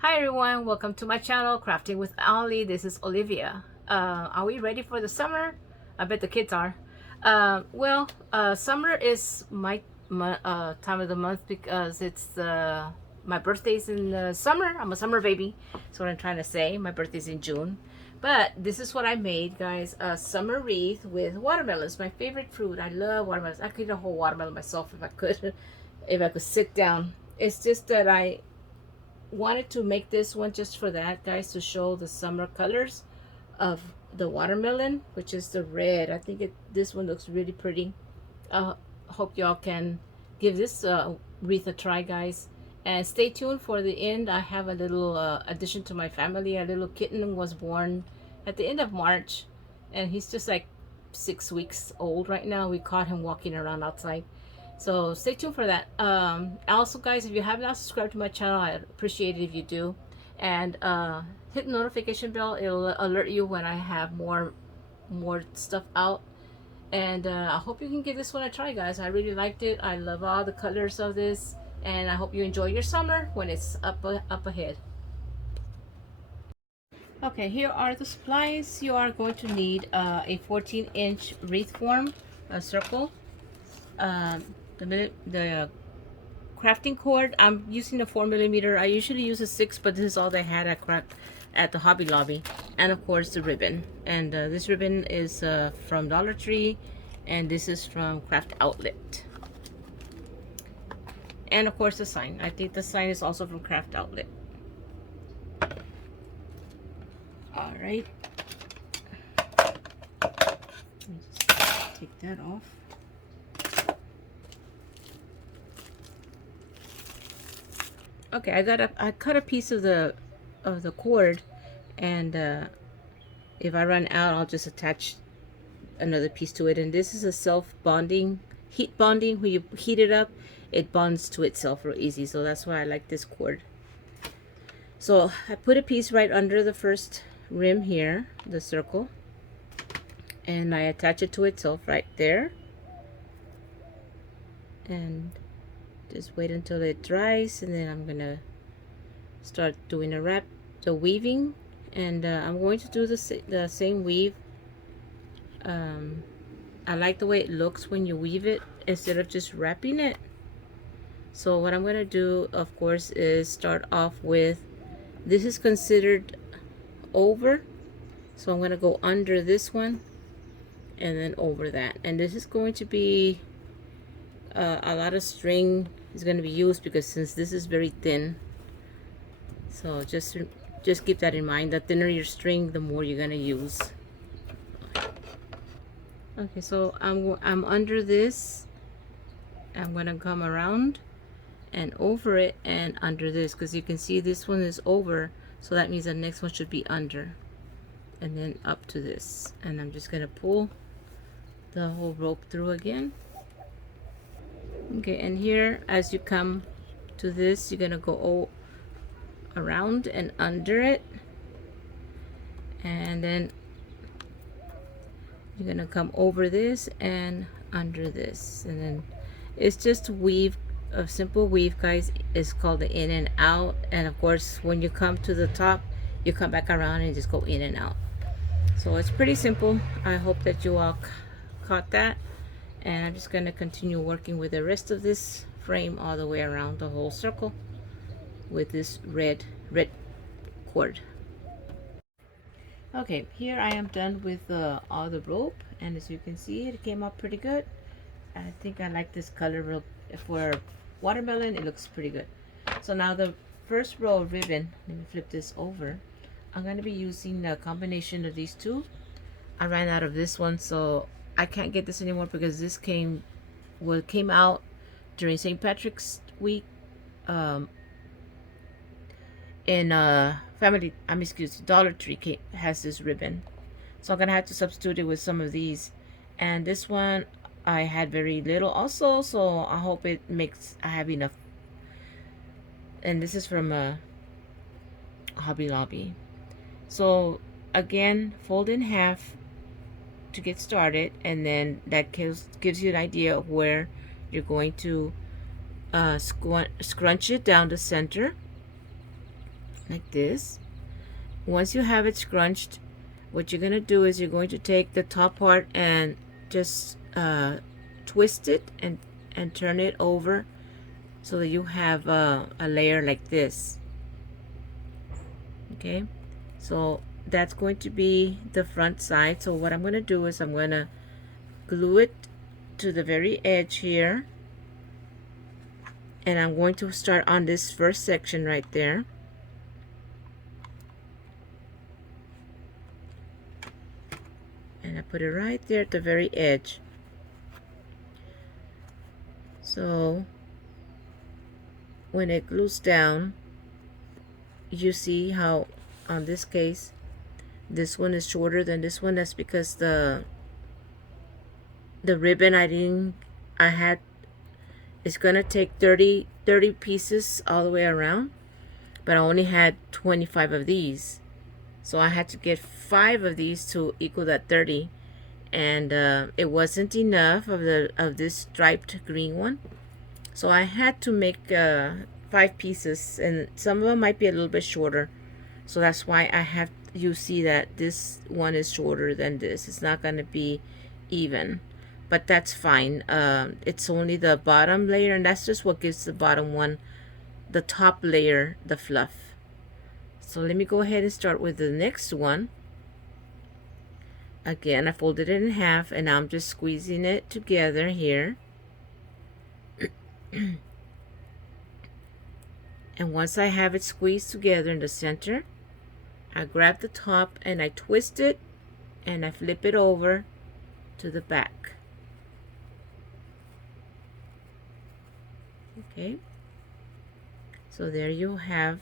Hi everyone, welcome to my channel, Crafting with Ollie. This is Olivia. Are we ready for the summer? I bet the kids are. Summer is my time of the month because it's my birthday's in the summer. I'm a summer baby. That's what I'm trying to say. My birthday's in June. But this is what I made, guys. A summer wreath with watermelons. My favorite fruit. I love watermelons. I could eat a whole watermelon myself if I could. If I could sit down. It's just that I wanted to make this one just for that, guys, to show the summer colors of the watermelon, which is the red. I think this one looks really pretty. Hope y'all can give this wreath a try, guys, and stay tuned for the end. I have a little addition to my family. A little kitten was born at the end of March, and he's just like 6 weeks old right now. We caught him walking around outside, so stay tuned for that. Also, guys, if you have not subscribed to my channel, I'd appreciate it if you do, and hit the notification bell. It'll alert you when I have more stuff out. And I hope you can give this one a try, guys. I really liked it. I love all the colors of this, and I hope you enjoy your summer when it's up ahead. Okay, here are the supplies. You are going to need a 14-inch wreath form, a circle, the crafting cord. I'm using a 4mm. I usually use a 6, but this is all they had at the Hobby Lobby. And of course the ribbon. And this ribbon is from Dollar Tree, and this is from Craft Outlet. And of course the sign. I think the sign is also from Craft Outlet. All right. Let me just take that off. Okay, I cut a piece of the cord, and if I run out, I'll just attach another piece to it. And this is a self-bonding, heat bonding. When you heat it up, it bonds to itself real easy. So that's why I like this cord. So I put a piece right under the first rim here, the circle, and I attach it to itself right there. And just wait until it dries, and then I'm gonna start doing the weaving. And I'm going to do the same weave. I like the way it looks when you weave it instead of just wrapping it. So what I'm gonna do, of course, is start off with, this is considered over, so I'm gonna go under this one and then over that. And this is going to be a lot of string is going to be used, because since this is very thin, so just keep that in mind. The thinner your string, the more you're going to use. Okay, so I'm under this. I'm going to come around and over it and under this, because you can see this one is over, so that means the next one should be under, and then up to this. And I'm just going to pull the whole rope through again. Okay, and here as you come to this, you're gonna go around and under it, and then you're gonna come over this and under this, and then it's just weave, a simple weave, guys. It's called the in and out. And of course when you come to the top, you come back around and just go in and out. So it's pretty simple. I hope that you all caught that. And I'm just going to continue working with the rest of this frame all the way around the whole circle with this red cord. Okay, here I am done with all the rope, and as you can see, it came out pretty good. I think I like this color for watermelon. It looks pretty good. So now the first row of ribbon, let me flip this over. I'm going to be using the combination of these two. I ran out of this one, so I can't get this anymore, because this came out during St. Patrick's week in Dollar Tree has this ribbon, so I'm gonna have to substitute it with some of these. And this one I had very little also, so I hope I have enough. And this is from Hobby Lobby. So again, fold in half to get started, and then that gives you an idea of where you're going to scrunch it down the center, like this. Once you have it scrunched, what you're gonna do is you're going to take the top part and just twist it and turn it over so that you have a layer like this. Okay, so that's going to be the front side. So what I'm going to do is I'm going to glue it to the very edge here, and I'm going to start on this first section right there. And I put it right there at the very edge. So when it glues down, you see how on this case this one is shorter than this one. That's because the ribbon I had is gonna take 30 pieces all the way around, but I only had 25 of these, so I had to get 5 of these to equal that 30, and it wasn't enough of this striped green one, so I had to make 5 pieces, and some of them might be a little bit shorter, so that's why you see that this one is shorter than this. It's not going to be even, but that's fine. It's only the bottom layer, and that's just what gives the bottom one, the top layer, the fluff. So let me go ahead and start with the next one. Again, I folded it in half, and I'm just squeezing it together here. And once I have it squeezed together in the center, I grab the top and I twist it and I flip it over to the back. Okay, so there you have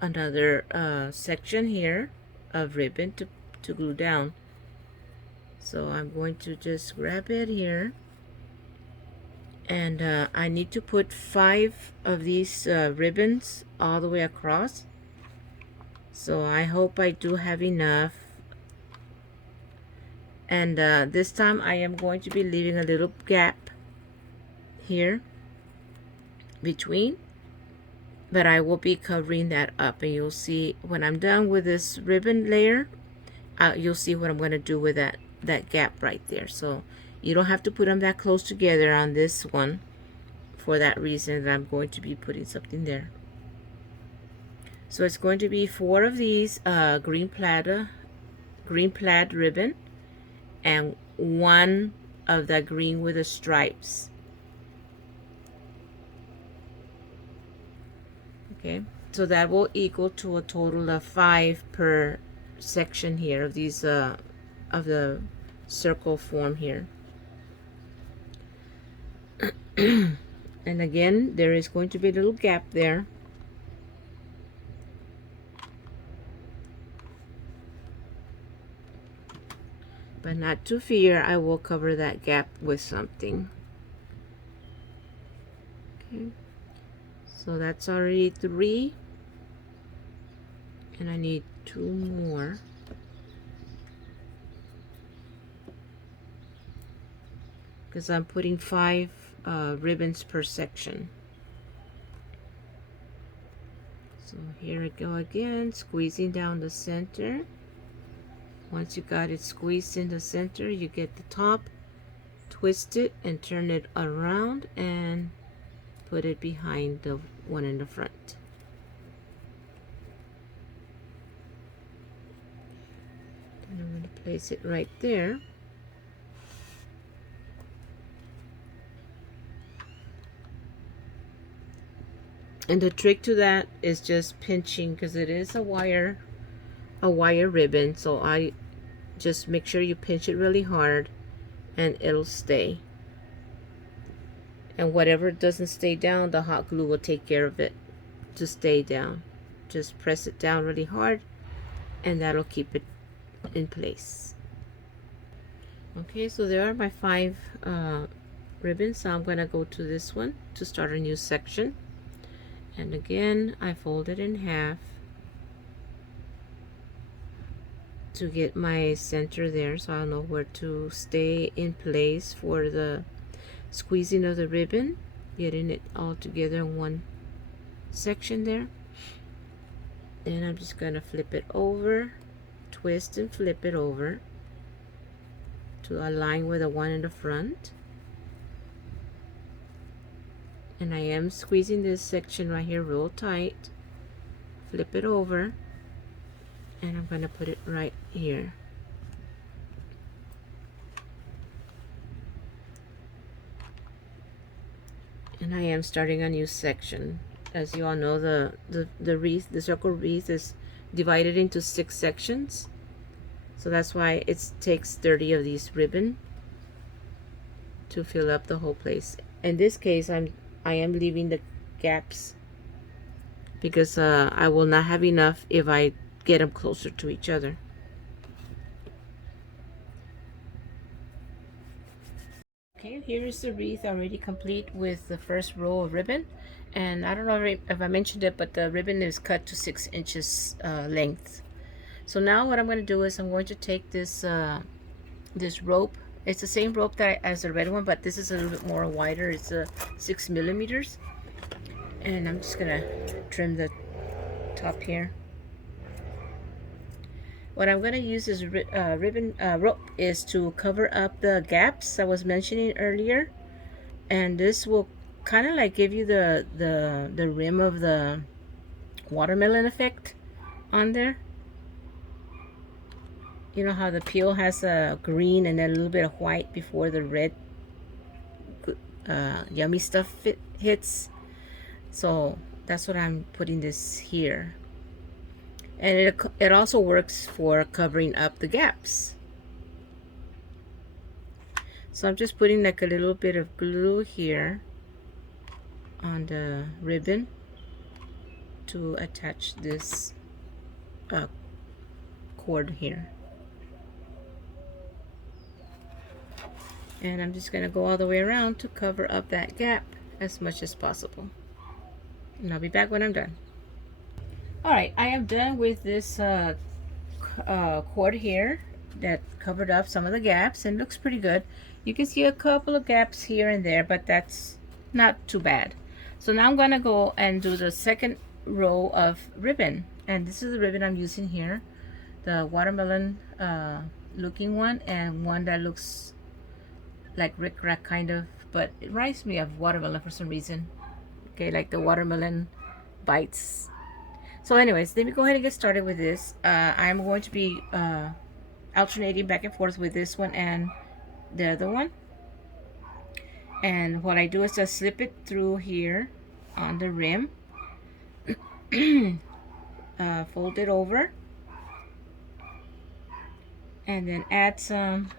another section here of ribbon to glue down. So I'm going to just grab it here, and I need to put 5 of these ribbons all the way across, so I hope I do have enough. And this time I am going to be leaving a little gap here between, but I will be covering that up, and you'll see when I'm done with this ribbon layer, you'll see what I'm going to do with that gap right there. So you don't have to put them that close together on this one, for that reason that I'm going to be putting something there. So it's going to be 4 of these green plaid ribbon, and 1 of the green with the stripes. Okay, so that will equal to a total of 5 per section here of these of the circle form here. And again, there is going to be a little gap there. But not to fear, I will cover that gap with something. Okay, so that's already 3, and I need 2 more. Because I'm putting 5 ribbons per section. So here I go again, squeezing down the center. Once you got it squeezed in the center, you get the top, twist it and turn it around and put it behind the one in the front. And I'm going to place it right there. And the trick to that is just pinching, because it is a wire ribbon, so I just make sure you pinch it really hard and it'll stay. And whatever doesn't stay down, the hot glue will take care of it to stay down. Just press it down really hard and that'll keep it in place. Okay, so there are my 5 ribbons. So I'm going to go to this one to start a new section. And again, I fold it in half to get my center there, so I'll know where to stay in place for the squeezing of the ribbon, getting it all together in one section there. And I'm just gonna flip it over, twist and flip it over to align with the one in the front. And I am squeezing this section right here real tight. Flip it over, and I'm gonna put it right here. And I am starting a new section. As you all know, the wreath, the circle wreath, is divided into 6 sections. So that's why it takes 30 of these ribbon to fill up the whole place. In this case, I am leaving the gaps because I will not have enough if I get them closer to each other. Okay, here is the wreath already complete with the first row of ribbon. And I don't know if I mentioned it, but the ribbon is cut to 6 inches length. So now what I'm going to do is I'm going to take this this rope. It's the same rope as the red one, but this is a little bit more wider. It's 6 millimeters. And I'm just going to trim the top here. What I'm going to use is rope is to cover up the gaps I was mentioning earlier, and this will kind of like give you the rim of the watermelon effect on there. You know how the peel has a green and then a little bit of white before the red yummy stuff hits. So that's what I'm putting this here. And it also works for covering up the gaps. So I'm just putting like a little bit of glue here on the ribbon to attach this cord here. And I'm just going to go all the way around to cover up that gap as much as possible. And I'll be back when I'm done. Alright, I am done with this cord here that covered up some of the gaps and looks pretty good. You can see a couple of gaps here and there, but that's not too bad. So now I'm going to go and do the second row of ribbon. And this is the ribbon I'm using here. The watermelon looking one, and one that looks like rickrack kind of, but it reminds me of watermelon for some reason. Okay, like the watermelon bites. So anyways, let me go ahead and get started with this. I'm going to be alternating back and forth with this one and the other one. And what I do is just slip it through here on the rim, fold it over, and then add some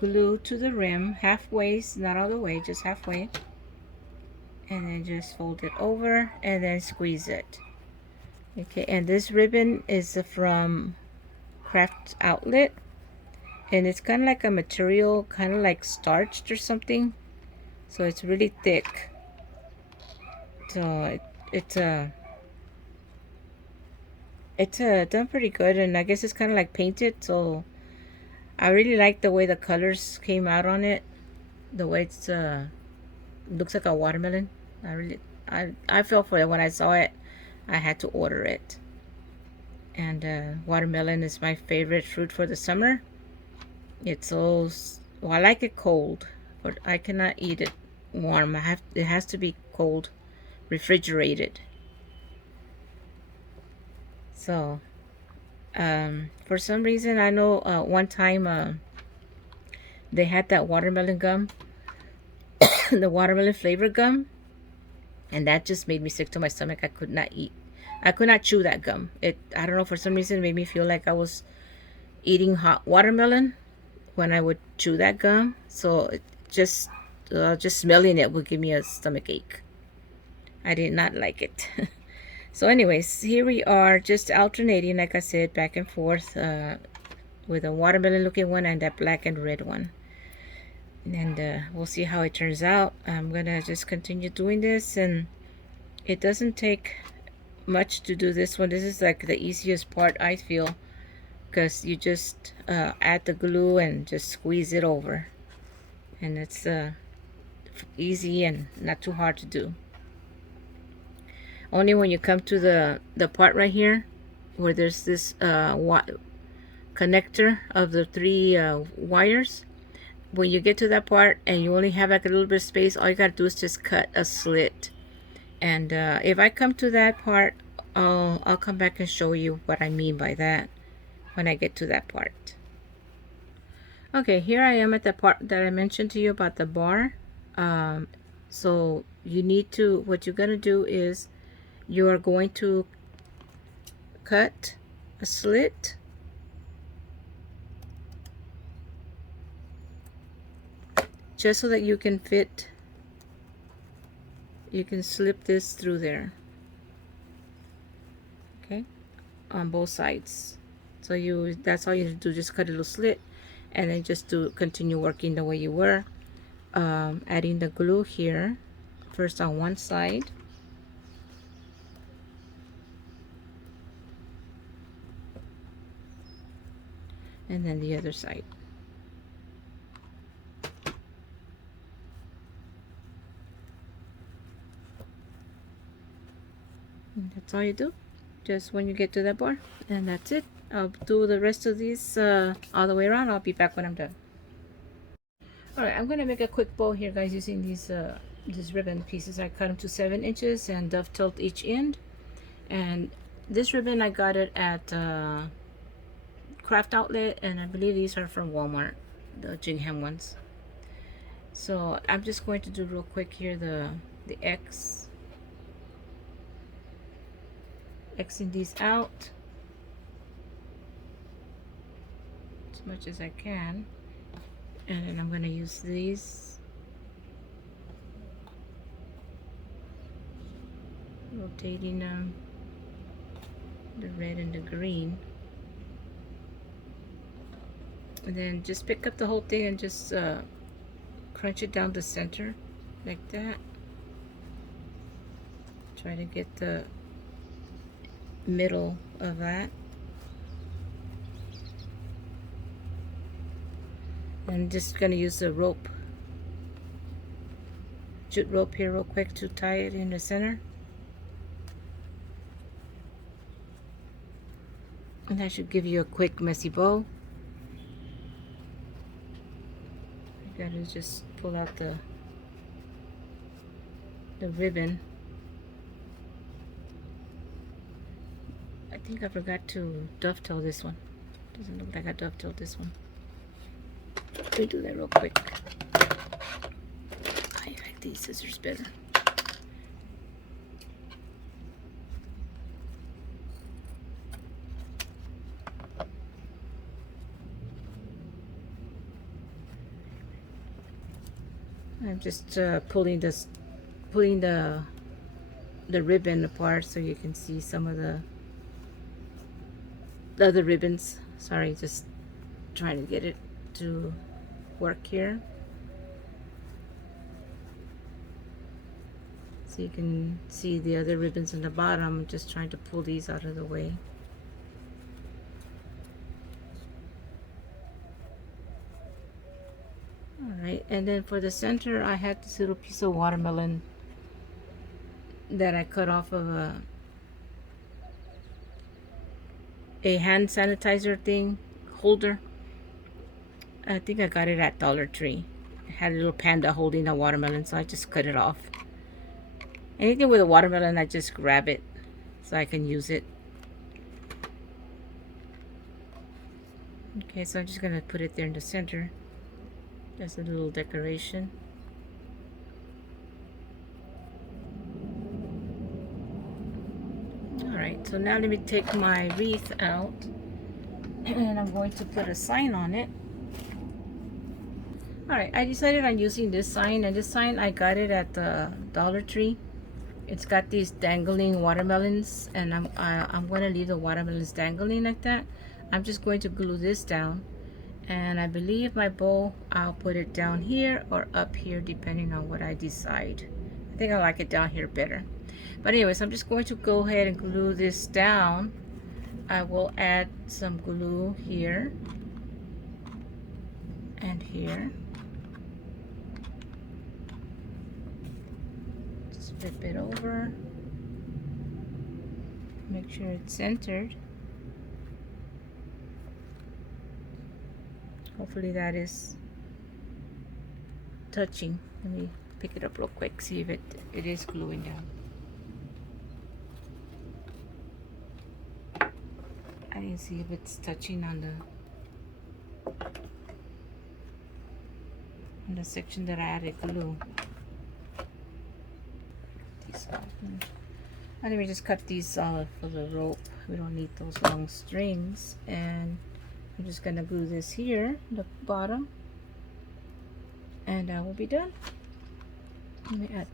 glue to the rim, halfway, not all the way, just halfway, and then just fold it over and then squeeze it. Okay, and this ribbon is from Craft Outlet, and it's kind of like a material, kind of like starched or something, so it's really thick. So it's done pretty good, and I guess it's kind of like painted, so I really like the way the colors came out on it, the way it's looks like a watermelon. I fell for it when I saw it. I had to order it. And watermelon is my favorite fruit for the summer. It's so, well, I like it cold, but I cannot eat it warm. It has to be cold, refrigerated. So for some reason, I know one time they had that watermelon gum, the watermelon flavor gum, and that just made me sick to my stomach. I could not eat. I could not chew that gum. I don't know, for some reason it made me feel like I was eating hot watermelon when I would chew that gum. So it just smelling it would give me a stomach ache. I did not like it. So anyways, here we are just alternating, like I said, back and forth with a watermelon looking one and that black and red one. And we'll see how it turns out. I'm gonna just continue doing this, and it doesn't take much to do this one. This is like the easiest part, I feel, because you just add the glue and just squeeze it over, and it's easy and not too hard to do. only when you come to the part right here where there's this connector of the three wires. When you get to that part and you only have like a little bit of space, all you gotta do is just cut a slit. And if I come to that part, I'll come back and show you what I mean by that when I get to that part. Okay, here I am at the part that I mentioned to you about the bar. So you need to, what you're gonna do is you are going to cut a slit just so that you can fit, you can slip this through there, okay, on both sides. So that's all you do, just cut a little slit and then just continue working the way you were, adding the glue here first on one side, and then the other side. And that's all you do, just when you get to that bar, and that's it. I'll do the rest of these all the way around. I'll be back when I'm done. Alright, I'm gonna make a quick bow here, guys, using these ribbon pieces. I cut them to 7 inches and dovetailed each end. And this ribbon, I got it at Craft Outlet, and I believe these are from Walmart, the gingham ones. So I'm just going to do real quick here the Xing these out as much as I can, and then I'm going to use these, rotating the red and the green, and then just pick up the whole thing and just crunch it down the center like that. Try to get the middle of that, and just gonna use the rope, jute rope here real quick to tie it in the center, and that should give you a quick messy bow. You gotta just pull out the ribbon. I think I forgot to dovetail this one. Doesn't look like I dovetailed this one. Let me do that real quick. I like these scissors better. I'm just pulling the ribbon apart so you can see some of the other ribbons. Sorry, just trying to get it to work here. So you can see the other ribbons in the bottom. I'm just trying to pull these out of the way. Alright, and then for the center, I had this little piece of watermelon that I cut off of a hand sanitizer thing holder. I think I got it at Dollar Tree. It had a little panda holding a watermelon, so I just cut it off. Anything with a watermelon, I just grab it so I can use it. Okay, so I'm just gonna put it there in the center. Just a little decoration. Alright, so now let me take my wreath out, and I'm going to put a sign on it. Alright, I decided on using this sign, and this sign I got it at the Dollar Tree. It's got these dangling watermelons, and I'm going to leave the watermelons dangling like that. I'm just going to glue this down, and I believe my bow, I'll put it down here or up here depending on what I decide. I think I like it down here better. But anyways, I'm just going to go ahead and glue this down. I will add some glue here and here. Just flip it over. Make sure it's centered. Hopefully that is touching. Let me pick it up real quick, see if it is gluing down. I didn't see if it's touching on the section that I added glue. Let me just cut these off for the rope. We don't need those long strings, and I'm just gonna glue this here, the bottom, and I will be done. Let me add.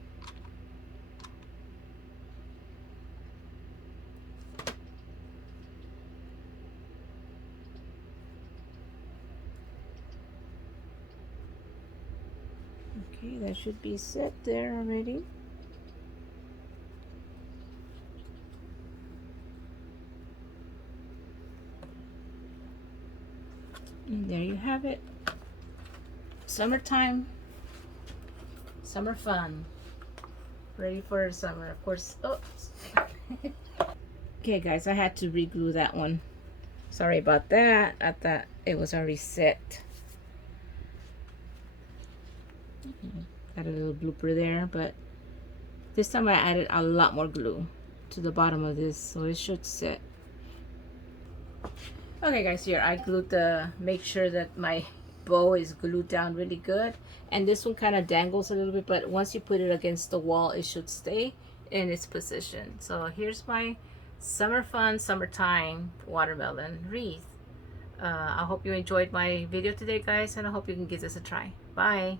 Okay, that should be set there already. And there you have it. Summertime, summer fun. Ready for summer, of course. Oh. Okay, guys, I had to re-glue that one. Sorry about that. I thought it was already set. Got a little blooper there, but this time I added a lot more glue to the bottom of this, so it should set. Okay, guys, here I glued make sure that my bow is glued down really good, and this one kind of dangles a little bit, but once you put it against the wall, it should stay in its position. So here's my summer fun, summertime watermelon wreath. I hope you enjoyed my video today, guys, and I hope you can give this a try. Bye.